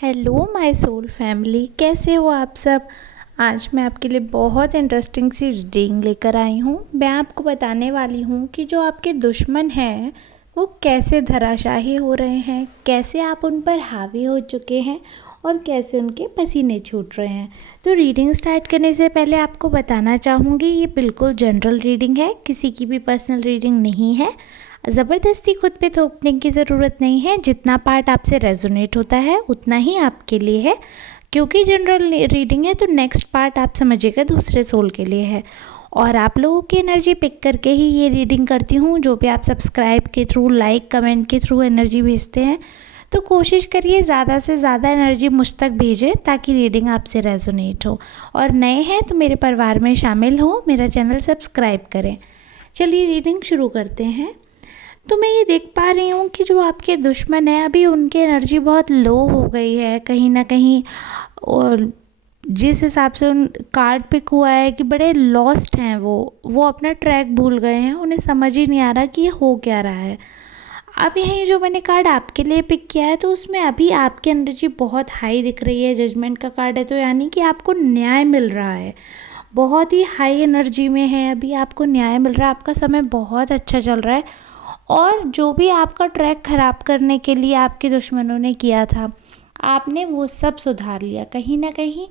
Hello my soul family, कैसे हो आप सब। आज मैं आपके लिए बहुत इंटरेस्टिंग सी रीडिंग लेकर आई हूँ। मैं आपको बताने वाली हूँ कि जो आपके दुश्मन हैं वो कैसे धराशाही हो रहे हैं, कैसे आप उन पर हावी हो चुके हैं और कैसे उनके पसीने छूट रहे हैं। तो रीडिंग स्टार्ट करने से पहले आपको बताना चाहूँगी, ये बिल्कुल जनरल रीडिंग है, किसी की भी पर्सनल रीडिंग नहीं है। ज़बरदस्ती खुद पे थोपने की ज़रूरत नहीं है। जितना पार्ट आपसे रेजोनेट होता है उतना ही आपके लिए है, क्योंकि जनरल रीडिंग है तो नेक्स्ट पार्ट आप समझिएगा दूसरे सोल के लिए है। और आप लोगों की एनर्जी पिक करके ही ये रीडिंग करती हूँ। जो भी आप सब्सक्राइब के थ्रू, लाइक, कमेंट के थ्रू एनर्जी भेजते हैं, तो कोशिश करिए ज़्यादा से ज़्यादा एनर्जी मुझ तक भेजें ताकि रीडिंग आपसे रेजोनेट हो। और नए हैं तो मेरे परिवार में शामिल हो, मेरा चैनल सब्सक्राइब करें। चलिए रीडिंग शुरू करते हैं। तो मैं ये देख पा रही हूँ कि जो आपके दुश्मन है अभी उनकी एनर्जी बहुत लो हो गई है कहीं ना कहीं। और जिस हिसाब से उन कार्ड पिक हुआ है कि बड़े लॉस्ट हैं, वो अपना ट्रैक भूल गए हैं, उन्हें समझ ही नहीं आ रहा कि ये हो क्या रहा है। अब यही जो मैंने कार्ड आपके लिए पिक किया है तो उसमें अभी आपकी एनर्जी बहुत हाई दिख रही है। जजमेंट का कार्ड है तो यानी कि आपको न्याय मिल रहा है, बहुत ही हाई एनर्जी में है, अभी आपको न्याय मिल रहा है, आपका समय बहुत अच्छा चल रहा है। और जो भी आपका ट्रैक ख़राब करने के लिए आपके दुश्मनों ने किया था, आपने वो सब सुधार लिया। कहीं ना कहीं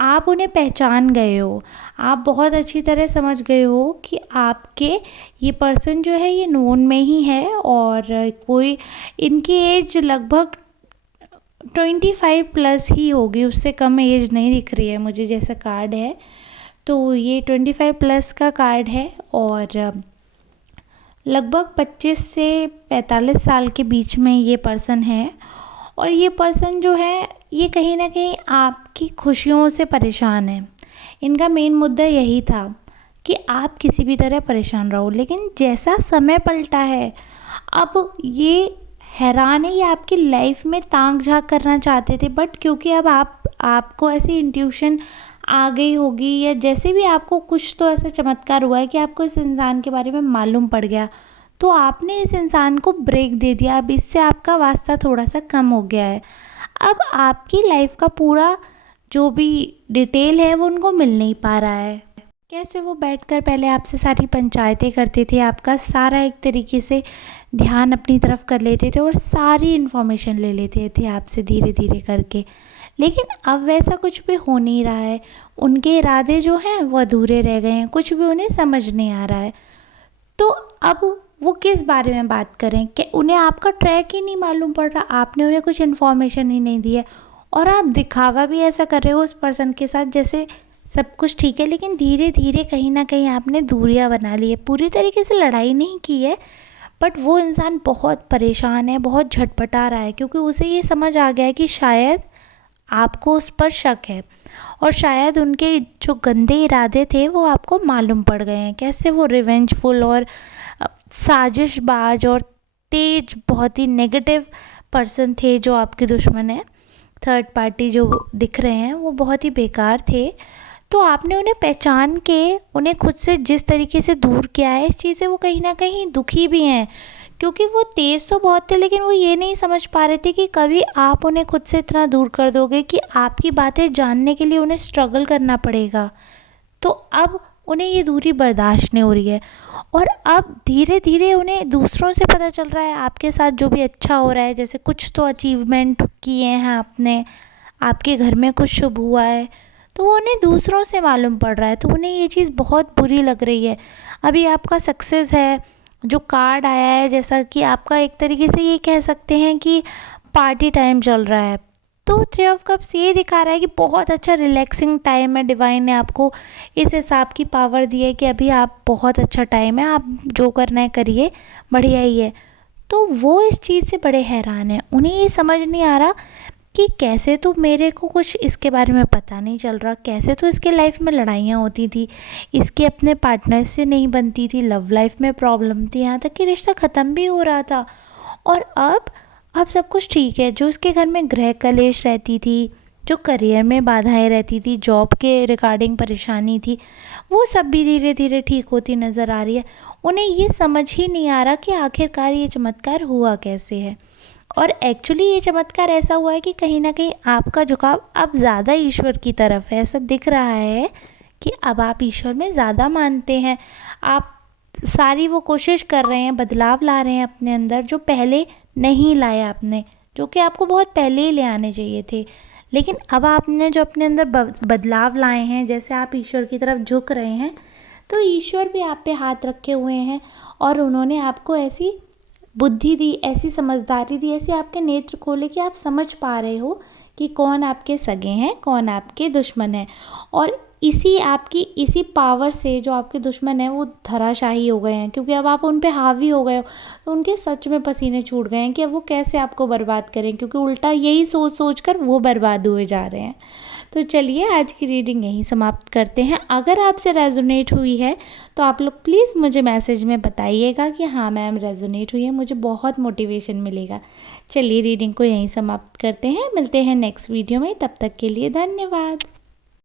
आप उन्हें पहचान गए हो, आप बहुत अच्छी तरह समझ गए हो कि आपके ये पर्सन जो है ये नोन में ही है। और कोई, इनकी एज लगभग 25 प्लस ही होगी, उससे कम एज नहीं दिख रही है मुझे जैसा कार्ड है। तो ये 25 प्लस का कार्ड है और लगभग 25 से 45 साल के बीच में ये पर्सन है। और ये पर्सन जो है ये कहीं ना कहीं आपकी खुशियों से परेशान है। इनका मेन मुद्दा यही था कि आप किसी भी तरह परेशान रहो, लेकिन जैसा समय पलटा है अब ये हैरान है। ये आपकी लाइफ में ताक झांक करना चाहते थे, बट क्योंकि अब आपको ऐसी इंट्यूशन आ गई होगी, या जैसे भी आपको कुछ तो ऐसा चमत्कार हुआ है कि आपको इस इंसान के बारे में मालूम पड़ गया, तो आपने इस इंसान को ब्रेक दे दिया। अब इससे आपका वास्ता थोड़ा सा कम हो गया है। अब आपकी लाइफ का पूरा जो भी डिटेल है वो उनको मिल नहीं पा रहा है। कैसे वो बैठकर पहले आपसे सारी पंचायतें करते थे, आपका सारा एक तरीके से ध्यान अपनी तरफ कर लेते थे और सारी इन्फॉर्मेशन ले लेते थे आपसे धीरे धीरे करके। लेकिन अब वैसा कुछ भी हो नहीं रहा है। उनके इरादे जो हैं वो अधूरे रह गए हैं, कुछ भी उन्हें समझ नहीं आ रहा है। तो अब वो किस बारे में बात करें कि उन्हें आपका ट्रैक ही नहीं मालूम पड़ रहा, आपने उन्हें कुछ इन्फॉर्मेशन ही नहीं दी है। और आप दिखावा भी ऐसा कर रहे हो उस पर्सन के साथ जैसे सब कुछ ठीक है, लेकिन धीरे धीरे कहीं ना कहीं आपने दूरियां बना ली है। पूरी तरीके से लड़ाई नहीं की है, बट वो इंसान बहुत परेशान है, बहुत झटपटा रहा है, क्योंकि उसे ये समझ आ गया है कि शायद आपको उस पर शक है और शायद उनके जो गंदे इरादे थे वो आपको मालूम पड़ गए हैं। कैसे वो रिवेंजफुल और साजिशबाज और तेज, बहुत ही नेगेटिव पर्सन थे जो आपके दुश्मन हैं। थर्ड पार्टी जो दिख रहे हैं वो बहुत ही बेकार थे। तो आपने उन्हें पहचान के उन्हें खुद से जिस तरीके से दूर किया है, इस चीज़ से वो कहीं ना कहीं दुखी भी हैं, क्योंकि वो तेज़ तो बहुत थे लेकिन वो ये नहीं समझ पा रहे थे कि कभी आप उन्हें खुद से इतना दूर कर दोगे कि आपकी बातें जानने के लिए उन्हें स्ट्रगल करना पड़ेगा। तो अब उन्हें ये दूरी बर्दाश्त नहीं हो रही है। और अब धीरे धीरे उन्हें दूसरों से पता चल रहा है आपके साथ जो भी अच्छा हो रहा है, जैसे कुछ तो अचीवमेंट किए हैं आपने, आपके घर में कुछ शुभ हुआ है, तो वो उन्हें दूसरों से मालूम पड़ रहा है। तो उन्हें ये चीज़ बहुत बुरी लग रही है। अभी आपका सक्सेस है, जो कार्ड आया है, जैसा कि आपका एक तरीके से ये कह सकते हैं कि पार्टी टाइम चल रहा है। तो 3 ऑफ कप्स ये दिखा रहा है कि बहुत अच्छा रिलैक्सिंग टाइम है। डिवाइन ने आपको इस हिसाब की पावर दी है कि अभी आप बहुत अच्छा टाइम है, आप जो करना है करिए, बढ़िया ही है। तो वो इस चीज़ से बड़े हैरान हैं। उन्हें ये समझ नहीं आ रहा कि कैसे तो मेरे को कुछ इसके बारे में पता नहीं चल रहा, कैसे तो इसके लाइफ में लड़ाइयाँ होती थी, इसके अपने पार्टनर से नहीं बनती थी, लव लाइफ में प्रॉब्लम थी, यहाँ तक कि रिश्ता ख़त्म भी हो रहा था। और अब सब कुछ ठीक है। जो उसके घर में गृह कलेश रहती थी, जो करियर में बाधाएं रहती थी, जॉब के रिगार्डिंग परेशानी थी, वो सब भी धीरे धीरे ठीक होती नज़र आ रही है। उन्हें ये समझ ही नहीं आ रहा कि आखिरकार ये चमत्कार हुआ कैसे है। और एक्चुअली ये चमत्कार ऐसा हुआ है कि कहीं ना कहीं आपका झुकाव अब ज़्यादा ईश्वर की तरफ है। ऐसा दिख रहा है कि अब आप ईश्वर में ज़्यादा मानते हैं। आप सारी वो कोशिश कर रहे हैं, बदलाव ला रहे हैं अपने अंदर जो पहले नहीं लाया आपने, जो कि आपको बहुत पहले ही ले आने चाहिए थे। लेकिन अब आपने जो अपने अंदर बदलाव लाए हैं, जैसे आप ईश्वर की तरफ झुक रहे हैं, तो ईश्वर भी आप पे हाथ रखे हुए हैं और उन्होंने आपको ऐसी बुद्धि दी, ऐसी समझदारी दी, ऐसे आपके नेत्र खोले कि आप समझ पा रहे हो कि कौन आपके सगे हैं, कौन आपके दुश्मन हैं। और इसी पावर से जो आपके दुश्मन हैं वो धराशाही हो गए हैं, क्योंकि अब आप उन पे हावी हो गए हो। तो उनके सच में पसीने छूट गए हैं कि अब वो कैसे आपको बर्बाद करें, क्योंकि उल्टा यही सोच सोच कर वो बर्बाद हुए जा रहे हैं। तो चलिए आज की रीडिंग यहीं समाप्त करते हैं। अगर आपसे रेजोनेट हुई है तो आप लोग प्लीज़ मुझे मैसेज में बताइएगा कि हाँ मैम रेजोनेट हुई है, मुझे बहुत मोटिवेशन मिलेगा। चलिए रीडिंग को यहीं समाप्त करते हैं, मिलते हैं नेक्स्ट वीडियो में, तब तक के लिए धन्यवाद।